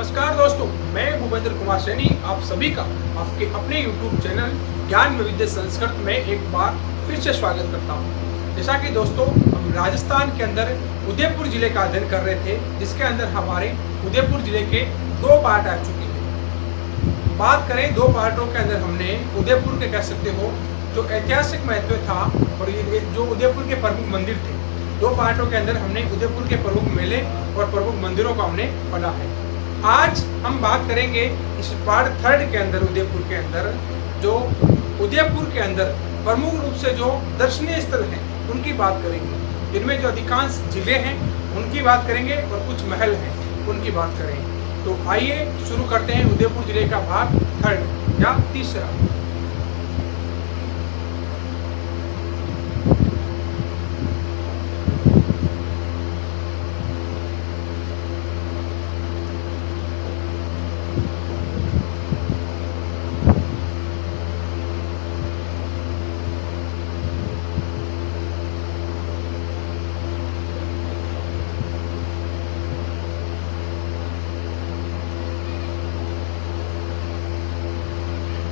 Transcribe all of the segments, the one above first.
नमस्कार दोस्तों, मैं भूपेंद्र कुमार सैनी आप सभी का आपके अपने YouTube चैनल ज्ञान में विद्या संस्कृत में एक बार फिर से स्वागत करता हूं। जैसा कि दोस्तों हम राजस्थान के अंदर उदयपुर जिले का अध्ययन कर रहे थे, जिसके अंदर हमारे उदयपुर जिले के दो पार्ट आ चुके हैं। बात करें दो पार्टों के अंदर हमने उदयपुर के कह सकते हो जो ऐतिहासिक महत्व था और ये जो उदयपुर के प्रमुख मंदिर थे, दो पार्टों के अंदर हमने उदयपुर के प्रमुख मेले और प्रमुख मंदिरों को हमने पढ़ा है। आज हम बात करेंगे इस पार्ट थर्ड के अंदर उदयपुर के अंदर जो उदयपुर के अंदर प्रमुख रूप से जो दर्शनीय स्थल हैं उनकी बात करेंगे। इनमें जो अधिकांश जिले हैं उनकी बात करेंगे और कुछ महल हैं उनकी बात करेंगे। तो आइए शुरू करते हैं उदयपुर जिले का भाग थर्ड या तीसरा।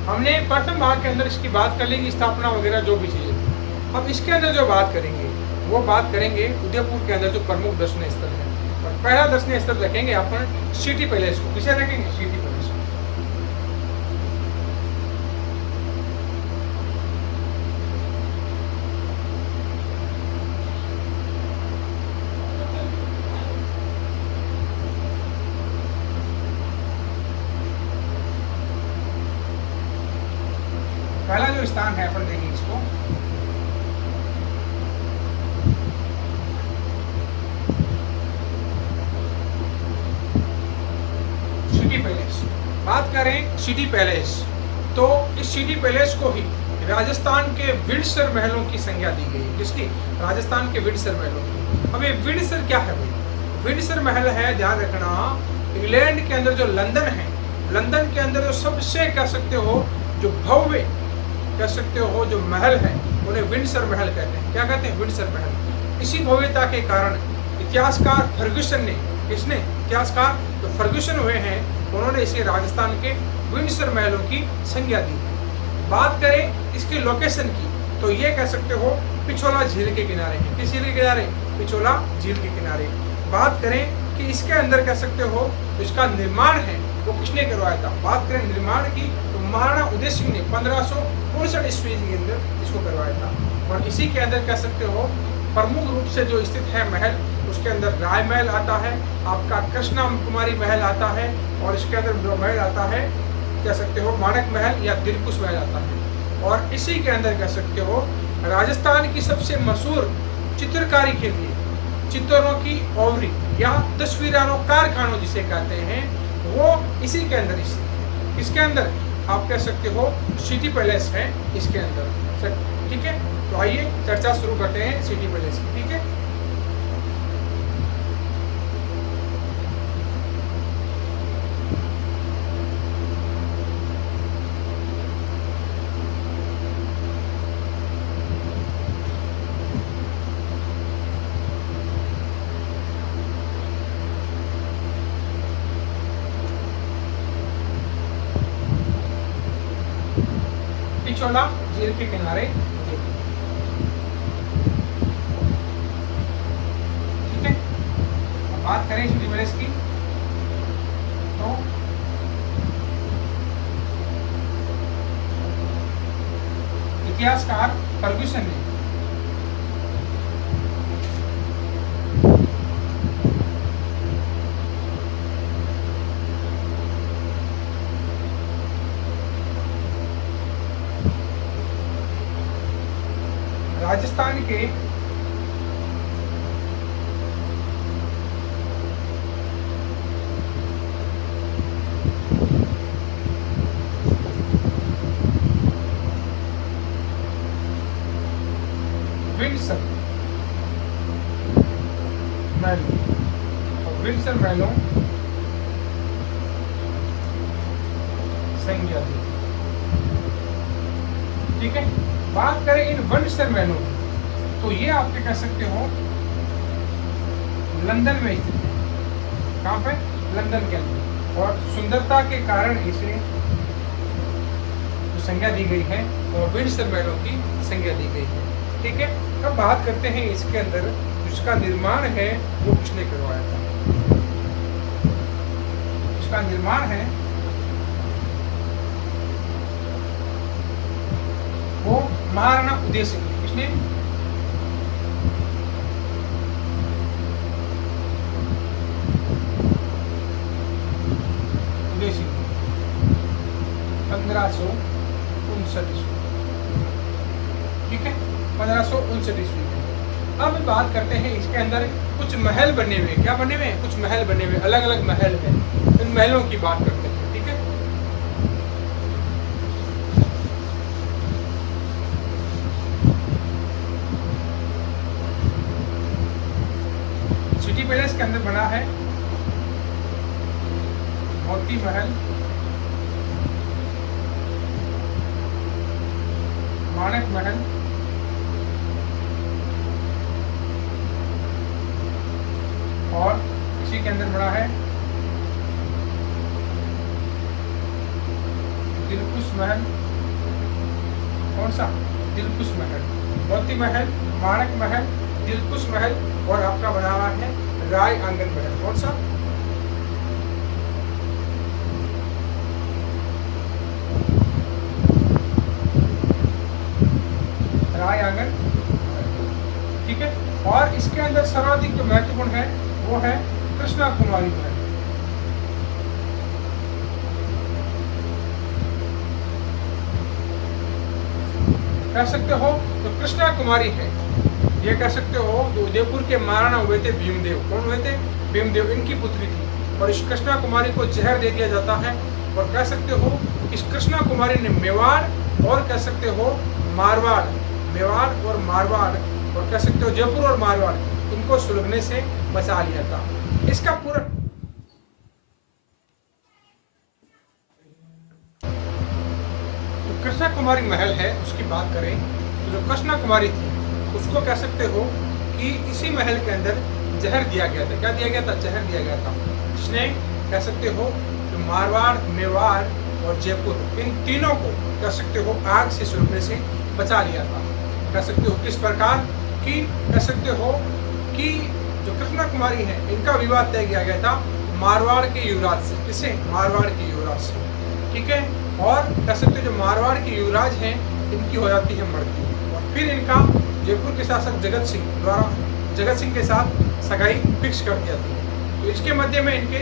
हमने प्रथम भाग के अंदर इसकी बात कर ली, स्थापना वगैरह जो भी चीजें। अब इसके अंदर जो बात करेंगे वो बात करेंगे उदयपुर के अंदर जो प्रमुख दर्शनीय स्थल है। और पहला दर्शनीय स्थल रखेंगे अपन सिटी पैलेस को। किसे रखेंगे? सिटी पैलेस को। पहला जो स्थान है अपन देखेंगे इसको सिटी पैलेस। बात करें सिटी पैलेस तो इस सिटी पैलेस को ही राजस्थान के विंडसर महलों की संज्ञा दी गई है। किसकी? राजस्थान के विंडसर महलों की। अब ये विंडसर क्या है भाई? विंडसर महल है, ध्यान रखना, इंग्लैंड के अंदर जो लंदन है, लंदन के अंदर जो सबसे कह सकते हो जो भव्य कह सकते हो जो महल है उन्हें विंडसर महल कहते हैं। क्या कहते हैं? विंडसर महल। इसी भव्यता के कारण इतिहासकार फर्ग्यूसन ने, किसने? इतिहासकार जो फर्ग्यूसन हुए हैं उन्होंने इसे राजस्थान के विंडसर महलों की संज्ञा दी। बात करें इसकी लोकेशन की तो ये कह सकते हो पिछोला झील के किनारे है। किस झील के किनारे? पिछोला झील के किनारे। बात करें कि इसके अंदर कह सकते हो इसका निर्माण है वो किसने करवाया था? बात करें निर्माण की तो महाराणा उदय सिंह ने 1559 ईस्वी के अंदर इसको करवाया था। और इसी के अंदर कह सकते हो प्रमुख रूप से जो स्थित है महल, उसके अंदर राय महल आता है, आपका कृष्णा कुमारी महल आता है, और इसके अंदर जो महल आता है कह सकते हो माणक महल या दिलकुश महल आता है। और इसी के अंदर कह सकते हो राजस्थान की सबसे मशहूर चित्रकारी के लिए चित्रों की ओवरी या तस्वीरानो कारखानों जिसे कहते हैं वो इसी के अंदर स्थित। इसके अंदर आप कह सकते हो सिटी पैलेस है इसके अंदर। ठीक है, तो आइए चर्चा शुरू करते हैं सिटी पैलेस की। ठीक है, पिछोला झील के किनारे। ठीक है, अब बात करें सिटी पैलेस की तो इतिहासकार फर्ग्यूसन ने राजस्थान के विंडसर महल और विंडसर महलों संज्ञा दी। ठीक है, बात करें इन विंडसर महलों की तो ये आप कह सकते हो लंदन में स्थित है। कहाँ पे? लंदन के अंदर। और सुंदरता के कारण इसे जो संज्ञा दी गई है वो विंडसर महलों की संज्ञा दी गई है। ठीक है, अब बात करते हैं इसके अंदर जिसका निर्माण है वो किसने करवाया था। इसका निर्माण है वो महाराणा उदय सिंह। किसने? उदय सिंह 1559। ठीक है, 1559 ईस्वी में। अब बात करते हैं इसके अंदर कुछ महल बने हुए। क्या बने हुए? कुछ महल बने हुए, अलग अलग महल हैं। इन महलों की बात करते हैं। ठीक है, सिटी पैलेस के अंदर बना है मोती महल, माणक महल, और इसी के अंदर बना है दिलकुश महल। कौन सा? दिलकुश महल। मोती महल, माणक महल, दिलकुश महल और आपका बना हुआ है राय आंगन महल। कौन सा? राय आंगन। ठीक है, और इसके अंदर सर्वाधिक जो महत्वपूर्ण है वो है कृष्णा कुमारी महल। कह सकते हो तो कृष्णा कुमारी है, ये कह सकते हो जो उदयपुर के महाराणा हुए थे भीमदेव। कौन हुए थे? भीमदेव, इनकी पुत्री थी। और इस कृष्णा कुमारी को जहर दे दिया जाता है और कह सकते हो इस कृष्णा कुमारी ने मेवाड़ और कह सकते हो मारवाड़, मेवाड़ और मारवाड़ और कह सकते हो जयपुर और मारवाड़, इनको सुलगने से बचा लिया था। इसका पूरा जो कृष्णा कुमारी महल है उसकी बात करें तो जो कृष्णा कुमारी थी उसको कह सकते हो कि इसी महल के अंदर जहर दिया गया था। क्या दिया गया था? जहर दिया गया था, जिसने कह सकते हो जो मारवाड़, मेवाड़ और जयपुर, इन तीनों को कह सकते हो आग से सुलगने से बचा लिया था। कह सकते हो किस प्रकार कि कह सकते हो कि जो कृष्णा कुमारी है इनका विवाह तय किया गया था मारवाड़ के युवराज से। किससे? मारवाड़ के युवराज से। ठीक है, और कह सकते हो जो मारवाड़ के युवराज हैं इनकी हो जाती है मृत्यु और फिर इनका जयपुर के शासक जगत सिंह के साथ सगाई फिक्स कर दिया था। तो इसके मध्य में इनके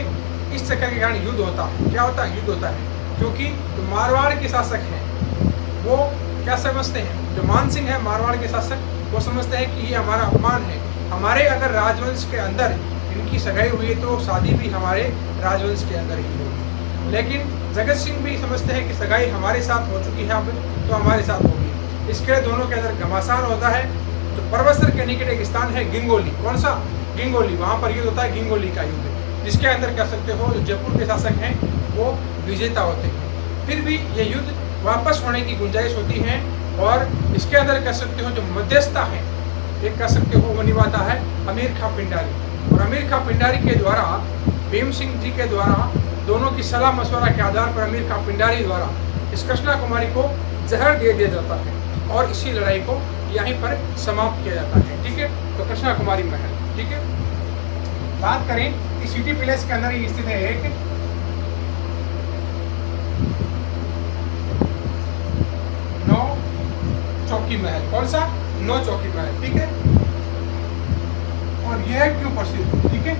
इस चक्कर के कारण युद्ध होता है। क्या होता है? युद्ध होता है, क्योंकि जो मारवाड़ के शासक हैं वो क्या समझते हैं? जो मान सिंह है मारवाड़ के शासक, वो समझते हैं कि ये हमारा अपमान है। हमारे अगर राजवंश के अंदर इनकी सगाई हुई तो शादी भी हमारे राजवंश के अंदर ही होगी। लेकिन जगत सिंह भी समझते हैं कि सगाई हमारे साथ हो चुकी है अब तो हमारे साथ होगी। इसके लिए दोनों के अंदर घमासान होता है। जो परबसर के निकट एक स्थान है गिंगोली। कौन सा? गिंगोली। वहाँ पर युद्ध होता है गिंगोली का युद्ध, जिसके अंदर कह सकते हो जो जयपुर के शासक हैं वो विजेता होते हैं। फिर भी ये युद्ध वापस होने की गुंजाइश होती है और इसके अंदर कह सकते हो जो मध्यस्थता है एक कह सकते हो वो निभाता है अमीर खां पिंडारी। और अमीर खां पिंडारी के द्वारा, भीम सिंह जी के द्वारा, दोनों की सलाह मशवरा के आधार पर अमीर खां पिंडारी द्वारा इस कृष्णा कुमारी को जहर दे दिया जाता है और इसी लड़ाई को यहीं पर समाप्त किया जाता है। ठीक है, तो कृष्णा कुमारी महल। ठीक है, बात करें इस सिटी पैलेस के अंदर ही स्थित है एक नौ चौकी महल। कौन सा? नौ चौकी महल। ठीक है, और यह क्यों प्रसिद्ध? ठीक है,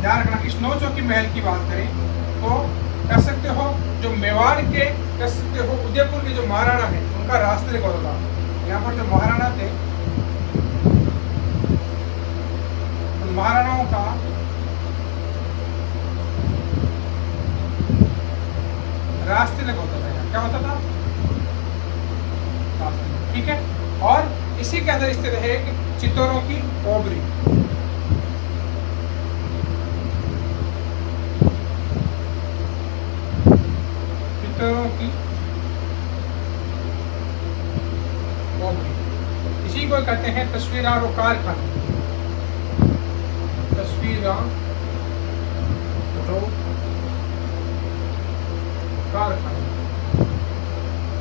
ध्यान रखना। इस नौ चौकी महल की बात करें तो कह सकते हो जो मेवाड़ के कह सकते हो उदयपुर के जो महाराणा है उनका रास्ते लिखा होता था। यहाँ पर जो महाराणा थे उन महाराणाओं का रास्ते लिखा होता था। क्या होता था? ठीक है, और इसी के अंदर स्थित है एक चित्तौरों की ओबरी। चित्तौरों की ओबरी, इसी को कहते हैं तस्वीरार और कारखाने। कारखाना।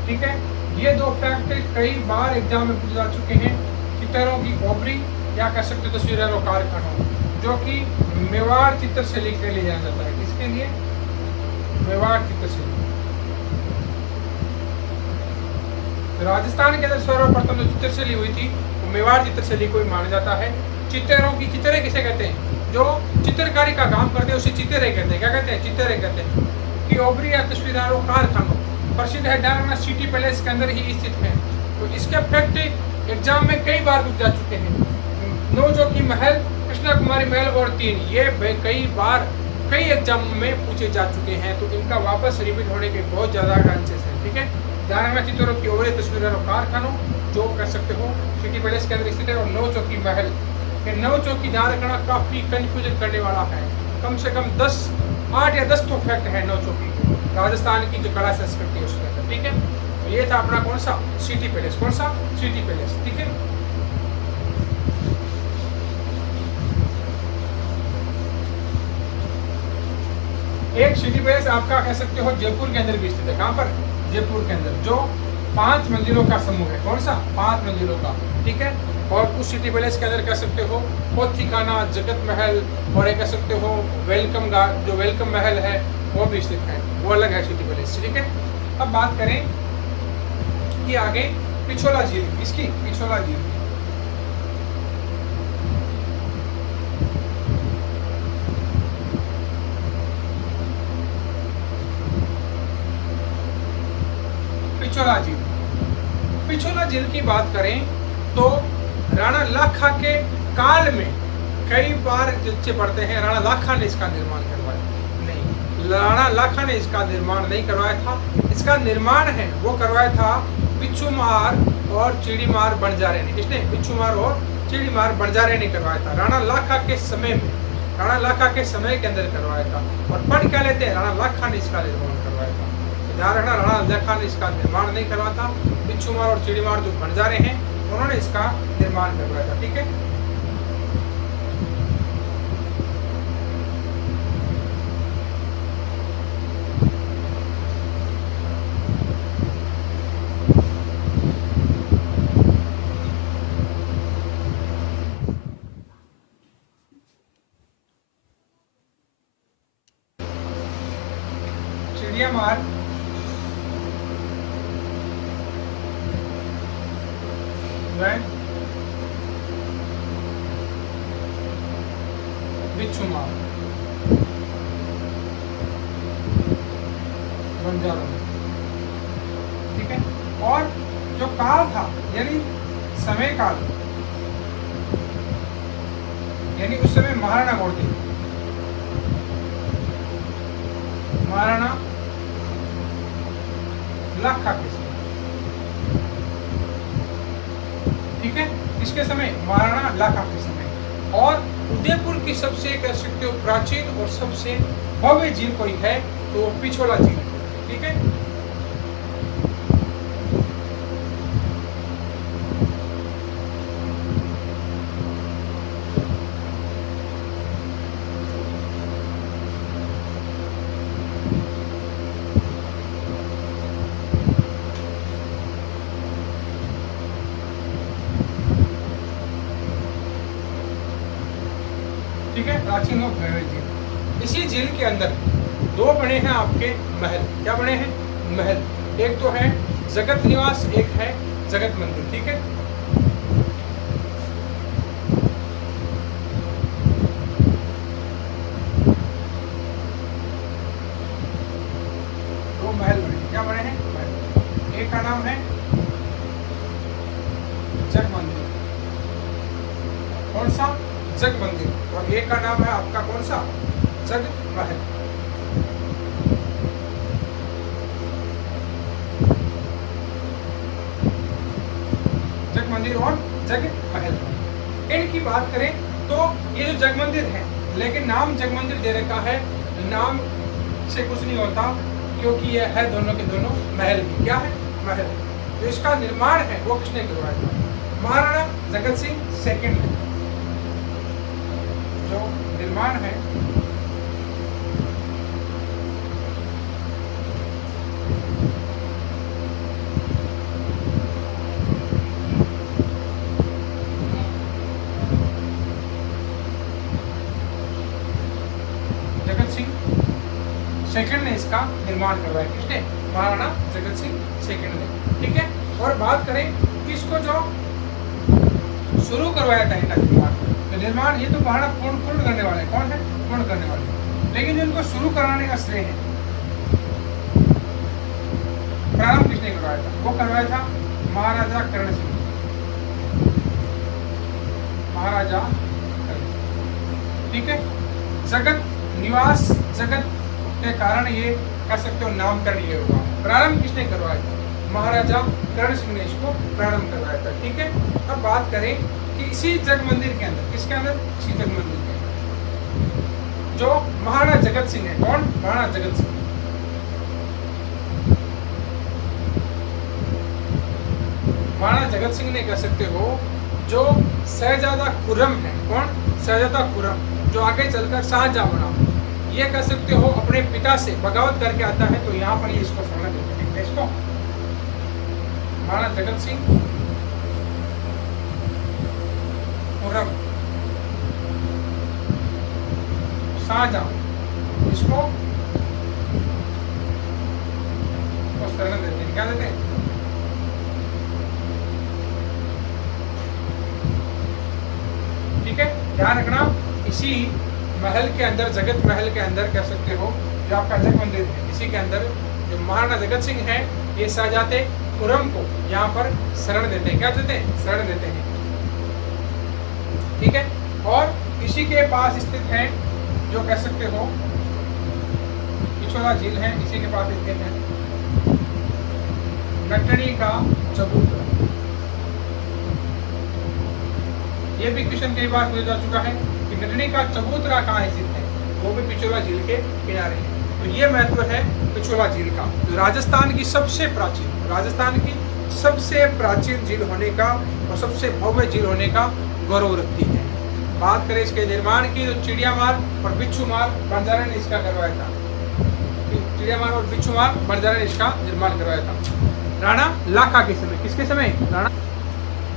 ठीक है, ये दो फैक्ट कई बार एग्जाम में पूछे जा चुके हैं। चित्तरों की ओबरी या कह सकते हो तस्वीरें और कारखानों, जो कि मेवाड़ चित्र शैली के लिए जाना जाता है। किसके लिए? मेवाड़ चित्र शैली। राजस्थान के अंदर सर्वप्रथम जो चित्र शैली हुई थी वो मेवाड़ चित्र शैली को ही माना जाता है। चित्तरों की चित्तरे किसे कहते हैं? जो चित्रकारी का काम करते हैं उसे चित्तरे कहते हैं। क्या कहते हैं? चित्तरे कहते हैं। कि ओबरी या तस्वीरें और कारखानों प्रसिद्ध है, डायना सिटी पैलेस के अंदर ही स्थित है। तो इसके फैक्ट एग्जाम में कई बार पूछ जा चुके हैं। नवजोकी महल, कृष्णा कुमारी महल और 3, ये कई बार कई एग्जाम में पूछे जा चुके हैं। तो इनका वापस रिपीट होने के बहुत ज्यादा चांसेस हैं। ठीक है, डायना चित्रों की ओबरी तस्वीरें और कारखानों जो कह सकते हो सिटी पैलेस के अंदर स्थित है। और नवचौकी महल, ये नवचौकी ध्यान रखना काफी कंफ्यूजन करने वाला है। कम से कम 8 या 10 तो फैक्ट है नवचौकी राजस्थान की जो कला संस्कृति है उसके अंदर। ठीक है, तो ये था अपना कौन सा? City palace. कौन सा? City palace. ठीक है, एक सिटी पैलेस आपका कह सकते हो जयपुर के अंदर भी स्थित है। कहां पर? जयपुर के अंदर, जो 5 मंजिलों का समूह है। कौन सा? 5 मंजिलों का। ठीक है, और उस सिटी पैलेस के अंदर कह सकते हो पोथीखाना, जगत महल और ये कह सकते हो जो वेलकम महल है वो भी स्थित है, वो अलग है सिटी पैलेस। ठीक है, अब बात करें कि आगे पिछोला झील, इसकी पिछोला झील। पिछोला झील, पिछोला झील की बात करें तो राणा लाखा के काल में कई बार बच्चे पढ़ते हैं राणा लाखा ने इसका निर्माण करवाया। नहीं, राणा लाखा ने इसका निर्माण नहीं करवाया था। इसका निर्माण है वो करवाया था बिच्छूमार और चिड़ीमार बंजारे ने। किसने? बिच्छूमार और चिड़ीमार बंजारे ने करवाया था राणा लाखा के समय में। राणा लाखा के समय के अंदर करवाया था। और पढ़ क्या लेते हैं? राणा लाखा ने इसका निर्माण करवाया था। ध्यान रखना, राणा लाखा ने इसका निर्माण नहीं करवाया था। बिच्छूमार और चिड़ीमार जो बंजारे हैं उन्होंने इसका निर्माण करवाया था। ठीक है, चिड़ियामार बिच्छूमार बंजारों में। ठीक है, और जो काल था यानी समय काल, यानी उस समय महाराणा कौन थे? महाराणा लाखा के समय। ठीक है, इसके समय महाराणा लाखा के समय। और उदयपुर की सबसे कह सकते हो प्राचीन और सबसे भव्य झील कोई है तो वो पिछोला झील। ठीक है, ठीक है, प्राचीन और भव्य झील। इसी झील के अंदर 2 बने हैं आपके महल। क्या बने हैं? महल। एक तो है जगत निवास, एक है जगत मंदिर। ठीक है, दो महल बने। क्या बने हैं? महल। एक का नाम है जग मंदिर। कौन सा? जग मंदिर। और एक का नाम है आपका कौन सा? जग महल। जग मंदिर और जग महल। इनकी बात करें तो ये जो जग मंदिर है, लेकिन नाम जग मंदिर दे रखा है, नाम से कुछ नहीं होता क्योंकि ये है दोनों के दोनों महल भी। क्या है? महल। तो इसका निर्माण है वो किसने करवाया था? महाराणा जगत सिंह सेकंड ने। जो निर्माण है सेकंड ने इसका निर्माण करवाया। किसने? महाराणा जगत सिंह सेकंड ने। ठीक है, और बात करें कि इसको जो शुरू करवाया था इनका निर्माण, तो निर्माण ये तो महाराणा पूर्ण करने वाले कौन है? पूर्ण करने वाले, लेकिन जो इनको शुरू कराने का श्रेय है, प्रारंभ किसने करवाया था? वो करवाया था महाराजा करण सिंह। महाराजा करण सिंह। ठीक है, जगत निवास जगत के कारण ये कह सकते हो नामकरण ये हुआ। प्रारंभ किसने करवाया था? महाराजा करण सिंह ने इसको प्रारंभ करवाया था। ठीक है, अब बात करें कि इसी जग मंदिर के अंदर, किसके अंदर? इसी जग मंदिर के अंदर जो महाराणा जगत सिंह है, कौन? महाराणा जगत सिंह। महाराणा जगत सिंह ने कह सकते हो जो शहजादा खुर्रम है, कौन? शहजादा खुर्रम, जो आगे चलकर शाहजहां बना, ये कह सकते हो अपने पिता से बगावत करके आता है, तो यहाँ पर ये इसको शरण देते हैं। इसको महाराणा जगत सिंह खुर्रम शाहजहां, इसको शरण देते हैं। क्या देते हैं? ठीक है, ध्यान रखना, इसी महल के अंदर, जगत महल के अंदर कह सकते हो जो आपका जग मंदिर है, इसी के अंदर जो महाराणा जगत सिंह है, ये शहजादे खुर्रम को यहाँ पर शरण देते हैं। क्या देते हैं? शरण देते हैं। ठीक है, और इसी के पास स्थित है जो कह सकते हो पिछोला झील है, इसी के पास स्थित है नटनी का चबूतरा। ये भी क्वेश्चन कई बार पूछा जा चुका है कि नटनी का चबूतरा कहाँ स्थित है, वो भी पिछोला झील के किनारे है। तो ये महत्व है पिछोला झील का, जो राजस्थान की सबसे प्राचीन झील होने का और सबसे भव्य झील होने का गौरव रखती है। बात करें इसके निर्माण की, तो चिड़िया मार और बिच्छू मार बंजारा ने इसका करवाया था। चिड़िया मार और बिच्छू मार बंजारा ने इसका निर्माण करवाया था राणा लाखा के समय। किसके समय?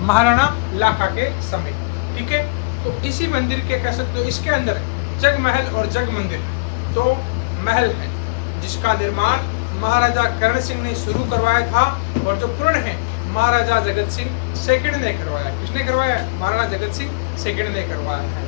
महाराणा लाखा के समय। ठीक है, तो इसी मंदिर के कह सकते हो, इसके अंदर जग महल और जग मंदिर तो महल है जिसका निर्माण महाराजा करण सिंह ने शुरू करवाया था, और जो पूर्ण है महाराजा जगत सिंह सेकंड ने करवाया। किसने करवाया? महाराणा जगत सिंह सेकंड ने करवाया है।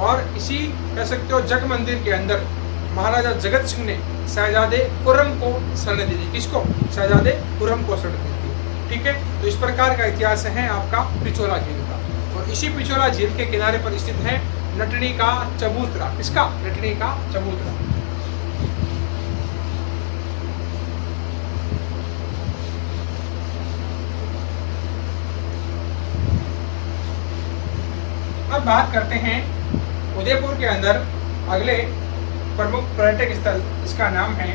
और इसी कह सकते हो जग मंदिर के अंदर महाराजा जगत सिंह ने शहजादे खुर्रम को शरण दी थी। किसको? शहजादे खुर्रम को शरण दी थी। ठीक है, तो इस प्रकार का इतिहास है आपका पिछोला झील का, और इसी पिछोला झील के किनारे पर स्थित है नटनी का चबूतरा। किसका? नटनी का चबूतरा। अब बात करते हैं उदयपुर के अंदर अगले प्रमुख पर्यटक स्थल, इसका नाम है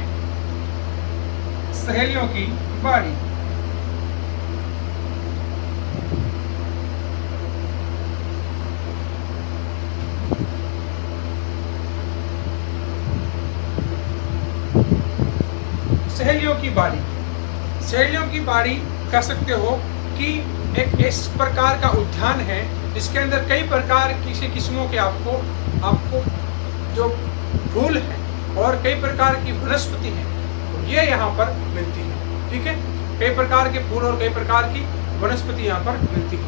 सहेलियों की बाड़ी। सहेलियों की बाड़ी, सहेलियों की बाड़ी कह सकते हो कि एक इस प्रकार का उद्यान है जिसके अंदर कई प्रकार की किस्मों के आपको जो फूल हैं और कई प्रकार की वनस्पति हैं, ये यहाँ पर मिलती है। ठीक है, कई प्रकार के फूल और कई प्रकार की वनस्पति यहाँ पर मिलती है।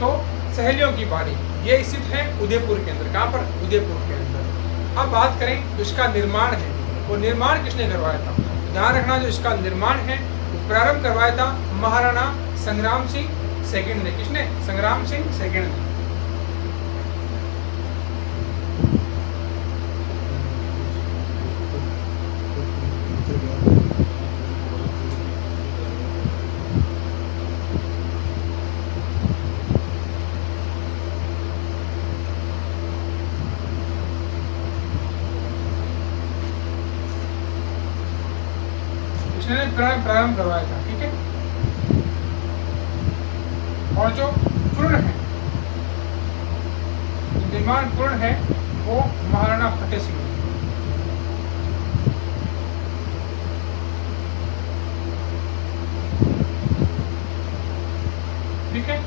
तो सहेलियों की बाड़ी ये स्थित है उदयपुर के अंदर। कहाँ पर? उदयपुर के अंदर। अब बात करें तो इसका निर्माण है, वो निर्माण किसने करवाया था? ध्यान रखना, जो इसका निर्माण है वो प्रारंभ करवाया था महाराणा संग्राम सिंह सेकंड ने। किसने? संग्राम सिंह सेकंड ने। प्रारंभ करवाया था। ठीक है, और जो पूर्ण है, निर्माण पूर्ण है, वो महाराणा फतेह सिंह। ठीक है,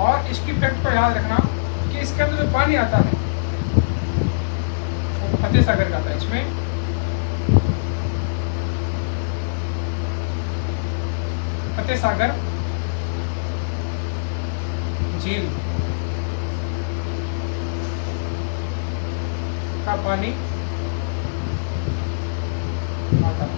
और इसकी फैक्ट को याद रखना कि इसके अंदर जो पानी आता है वो फतेह सागर का आता है इसमें। फतेह सागर झील का पानी आता है।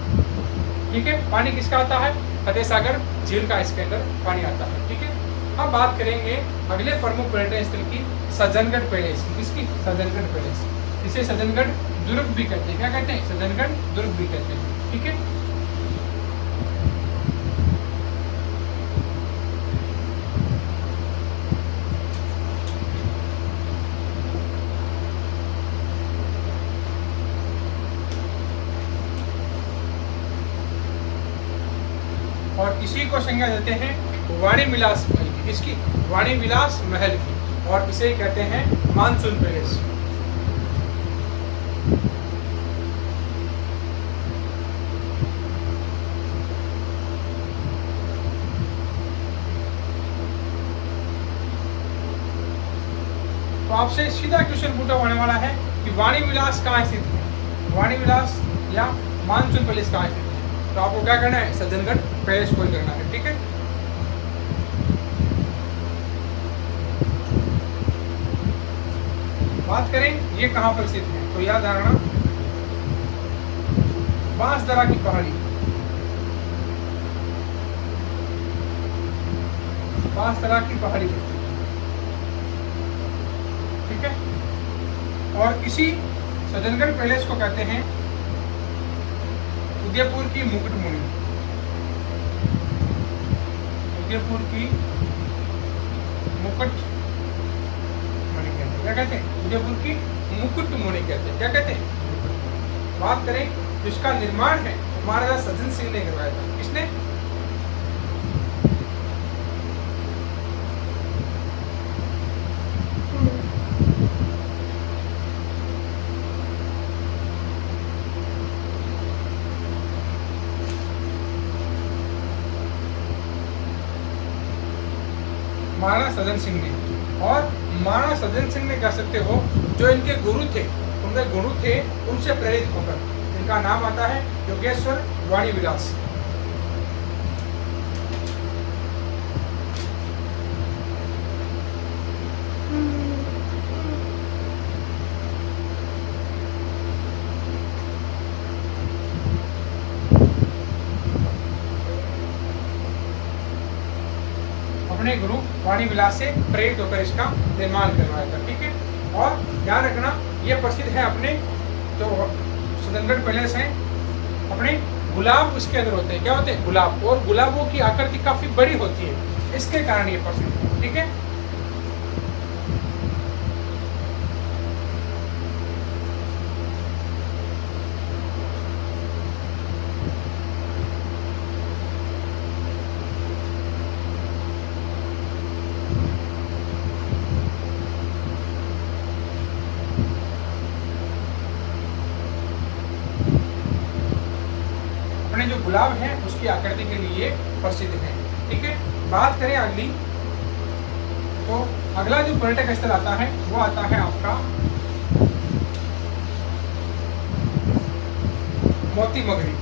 ठीक है, पानी किसका आता है? फतेह सागर झील का इसके अंदर पानी आता है। ठीक है, अब बात करेंगे अगले प्रमुख पर्यटन स्थल की, सज्जनगढ़ पैलेस की। किसकी? सज्जनगढ़ पैलेस। इसे सज्जनगढ़ दुर्ग भी कहते हैं। क्या कहते हैं? सज्जनगढ़ दुर्ग भी कहते हैं। ठीक है, और इसी को संज्ञा देते हैं वाणी विलास महल की। किसकी? वाणी विलास महल की। और इसे कहते हैं मानसून पैलेस। तो आपसे सीधा क्वेश्चन पूछा होने वाला है कि वाणी विलास कहाँ स्थित है, वाणी विलास या मानसून पैलेस कहाँ स्थित है। तो आपको क्या करना है? सज्जनगढ़ पैलेस को ही करना है। ठीक है, बात करें ये कहाँ पर स्थित है, तो याद रखना बांसदरा की पहाड़ी, बांसदरा की पहाड़ी पर। ठीक है, और इसी सज्जनगढ़ पैलेस को कहते हैं उदयपुर की मुकुटमणि। उदयपुर की मुकुटमणि कहते हैं। क्या कहते हैं? उदयपुर की मुकुटमणि कहते हैं। क्या कहते हैं? बात करें जिसका निर्माण है महाराजा सज्जन सिंह ने करवाया था। किसने? महाराणा सज्जन सिंह ने। और महाराणा सज्जन सिंह ने कह सकते हो जो इनके गुरु थे, उनके गुरु थे, उनसे प्रेरित होकर इनका नाम आता है योगेश्वर वाणी विलास। अपने गुरु वाणी विलास से प्रेरित होकर इसका निर्माण करवाया था। ठीक है, और ध्यान रखना ये प्रसिद्ध है अपने जो सज्जनगढ़ पैलेस है, अपने गुलाब उसके अंदर होते हैं। क्या होते हैं? गुलाब। और गुलाबों की आकृति काफी बड़ी होती है, इसके कारण ये प्रसिद्ध है। ठीक है, अपने जो गुलाब है उसकी आकृति के लिए प्रसिद्ध है। ठीक है, बात करें अगली, तो अगला जो पर्यटक स्थल आता है वो आता है आपका मोती मगरी।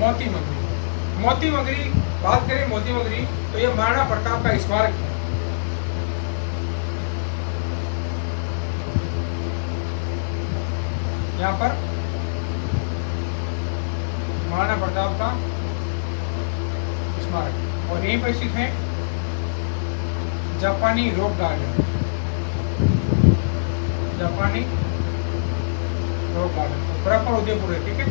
मोती मगरी, मोती मगरी बात करें मोती मगरी तो ये महाराणा प्रताप का स्मारक है। यहाँ पर महाराणा प्रताप का स्मारक, और यहीं पर स्थित है जापानी रॉक गार्डन। जापानी रॉक गार्डन प्रॉपर उदयपुर है। ठीक है,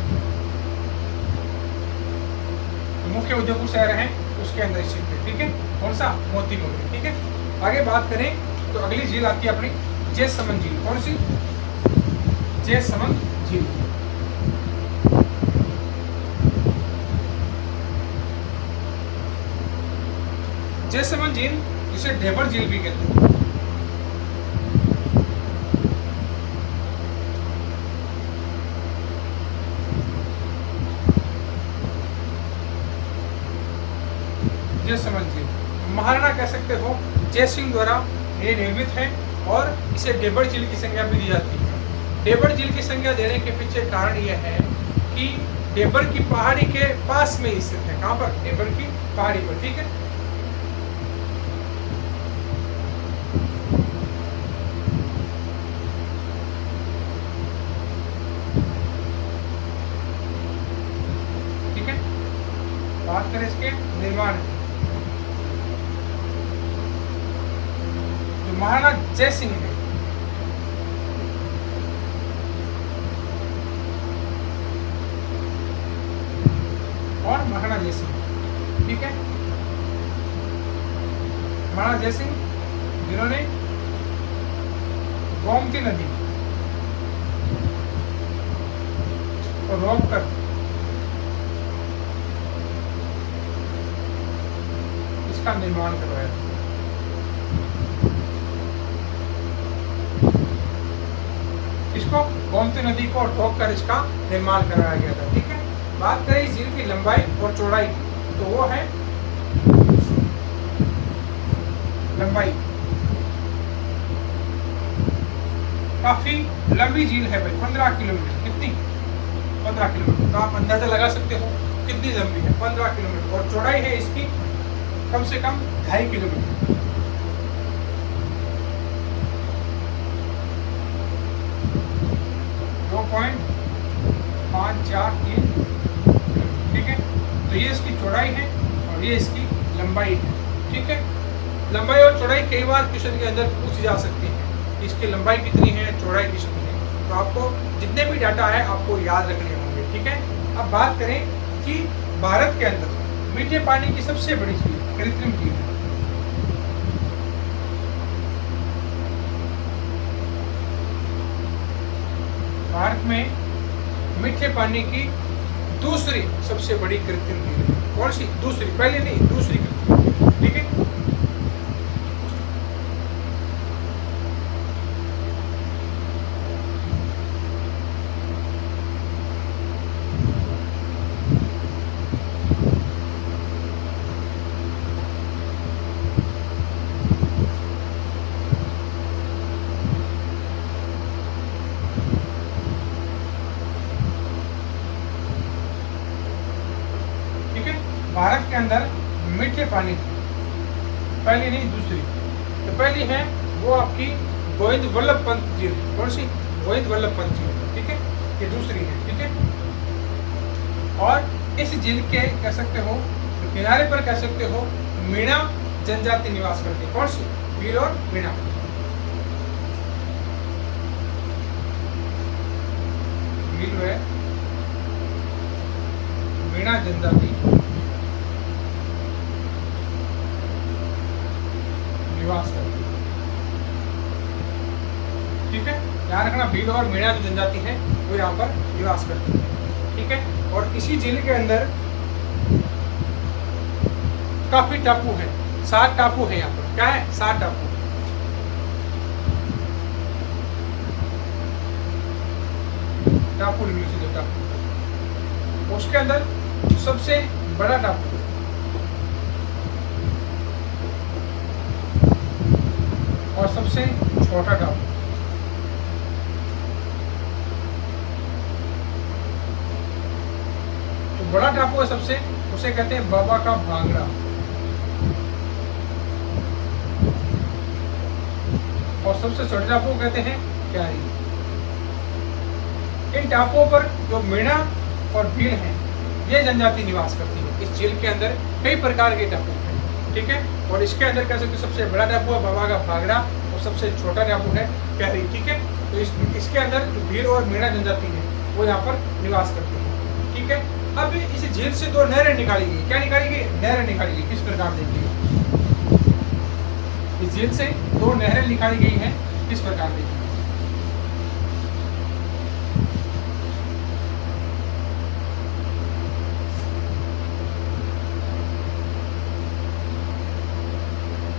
मुख्य उदयपुर शहर है उसके अंदर स्थित है। ठीक है, कौन सा? मोती मगरी। ठीक है, आगे बात करें तो अगली झील आती है अपनी जयसमंद झील। कौन सी? जयसमंद झील। जयसमंद झील जिसे ढेबर झील भी कहते हैं। जयसमंद झील महाराणा कह सकते हो जयसिंह द्वारा ये निर्मित है और इसे डेबर झील की संज्ञा भी दी जाती है। डेबर झील की संज्ञा देने के पीछे कारण यह है कि डेबर की पहाड़ी के पास में स्थित है। कहाँ पर? डेबर की पहाड़ी पर। ठीक है, ठीक है। बात करें इसके निर्माण की, जो महाराणा जयसिंह है, और महाराणा जयसिंह, ठीक है, महाराणा जयसिंह जिन्होंने गोमती नदी को रोककर इसका निर्माण करवाया। इसको गोमती नदी को रोककर इसका निर्माण कराया गया था। ठीक है, बात करें इस झील की लंबाई और चौड़ाई की, तो वो है लंबाई काफी लंबी झील है भाई, 15 किलोमीटर। कितनी? 15 किलोमीटर। तो आप अंदाजा लगा सकते हो कितनी लंबी है, 15 किलोमीटर। और चौड़ाई है इसकी कम से कम 2.5 किलोमीटर। ठीक है, तो ये इसकी चौड़ाई है और ये इसकी लंबाई है। ठीक है, लंबाई और चौड़ाई कई बार क्वेश्चन के अंदर पूछी जा सकती है, इसकी लंबाई कितनी है, चौड़ाई कितनी है। तो आपको जितने भी डाटा है आपको याद रखने होंगे। ठीक है, अब बात करें कि भारत के अंदर मीठे पानी की सबसे बड़ी झील, कृत्रिम झील है। भारत में मीठे पानी की दूसरी सबसे बड़ी कृत्रिम झील है। कौन सी? दूसरी, पहले नहीं, दूसरी कृत्रिम। ठीक है, भारत के अंदर मीठे पानी की पहली नहीं दूसरी, तो पहली है वो आपकी गोविंद वल्लभ पंत झील। कौन सी? गोविंद वल्लभ पंत झील। ठीक है, ये दूसरी है। ठीक है, और इस झील के कह सकते हो किनारे पर कह सकते हो मीणा जनजाति निवास करती है। कौन सी? भील और मीणा। भील है, मीणा जनजाति निवास करती है। ठीक है, ध्यान रखना, भील और मीणा जो जनजाति है वो यहाँ पर निवास करती है। ठीक है, और इसी झील के अंदर काफी टापू है, 7 टापू है। यहाँ पर क्या है? 7 टापू। टापू लिखिए, टापू। उसके अंदर सबसे बड़ा टापू और सबसे छोटा टापू। तो बड़ा टापू है सबसे, उसे कहते हैं बाबा का भांगड़ा, और सबसे छोटे टापू कहते हैं क्यारी। इन टापुओं पर जो मीणा और भील हैं, ये जनजाति निवास करती है। इस झील के अंदर कई प्रकार के टापू हैं। ठीक है, और इसके अंदर कह सकते सबसे बड़ा टापू है बाबा का भांगड़ा और सबसे छोटा टापू है क्यारी। ठीक है, तो इसके अंदर जो भील और मीणा जनजाति है वो यहाँ पर निवास करती है। ठीक है, अब इस झील से 2 नहरें निकाली गई। क्या निकाली गई? नहरें निकाली गई। किस प्रकार देखिए, इस झील से 2 नहरें निकाली गई हैं। किस प्रकार देखिए,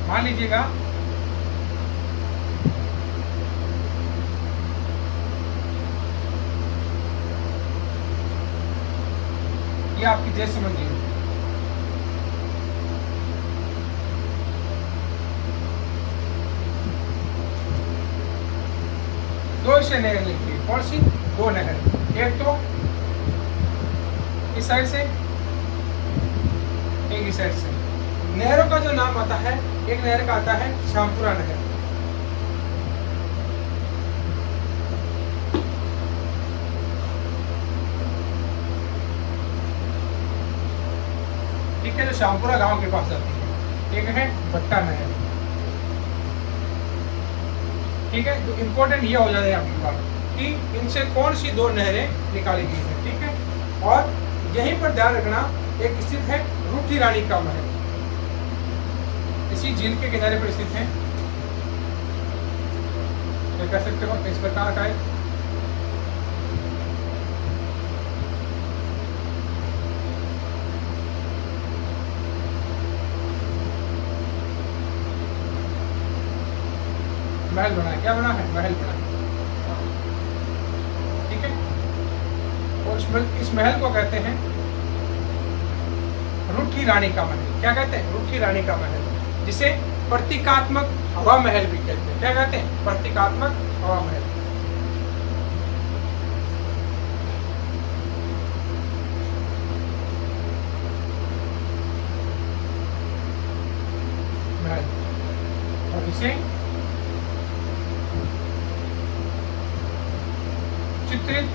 मान लीजिएगा ये आपकी जयसमंद झील, से नहर निकली, कौन सी? दो नहर, एक तो इस साइड से, एक इस साइड से। नहरों का जो नाम आता है, एक नहर का आता है श्यामपुरा नहर, ठीक है, जो श्यामपुरा गांव के पास जाती है। एक है भट्टा नहर, ठीक है। तो इम्पोर्टेंट ये हो जाता है आपकी बात कि इनसे कौन सी दो नहरें निकाली गई है, ठीक है। और यहीं पर ध्यान रखना, एक स्थित है रूठी रानी का महल, इसी झील के किनारे पर स्थित है, तो कह सकते हो इस प्रकार का है। महल बना है, क्या बना है? महल बना है, ठीक है। और इस महल को कहते हैं रूठी रानी का महल। क्या कहते हैं? रूठी रानी का महल, जिसे प्रतीकात्मक हवा महल भी कहते हैं। क्या कहते हैं? प्रतीकात्मक हवा महल। महल, और इसे चित्रित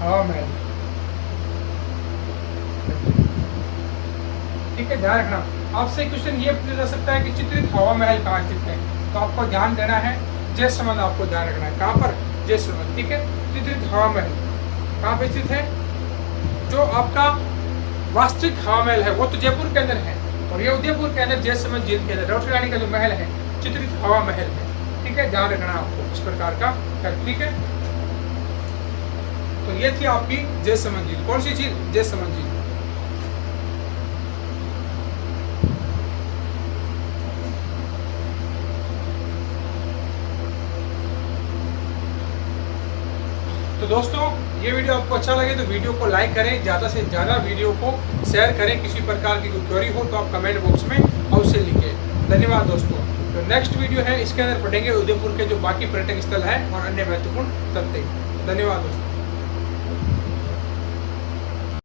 हवा महल, ठीक है। ध्यान रखना, आपसे क्वेश्चन ये पूछा जा सकता है कि चित्रित हवा महल कहाँ स्थित है, तो आपको ध्यान देना है जयसमंद, आपको ध्यान रखना है कहाँ पर? जयसमंद, ठीक है। चित्रित हवा महल कहाँ पे स्थित है? जो आपका वास्तविक हवा महल है वो तो जयपुर के अंदर है, और ये उदयपुर के अंदर जयसमंद झील के अंदर रूठी रानी का जो महल है चित्रित हवा महल है, ठीक है। ध्यान रखना आपको इस प्रकार का, ठीक है। तो ये थी आपकी जयसमंद झील। कौन सी झील? जयसमंद झील। तो दोस्तों, ये वीडियो आपको अच्छा लगे तो वीडियो को लाइक करें, ज़्यादा से ज़्यादा वीडियो को शेयर करें। किसी प्रकार की कोई क्वेरी हो तो आप कमेंट बॉक्स में अवश्य लिखें। धन्यवाद दोस्तों। तो नेक्स्ट वीडियो है, इसके अंदर पढ़ेंगे उदयपुर के जो बाकी पर्यटक स्थल है और अन्य महत्वपूर्ण तथ्य। धन्यवाद दोस्तों।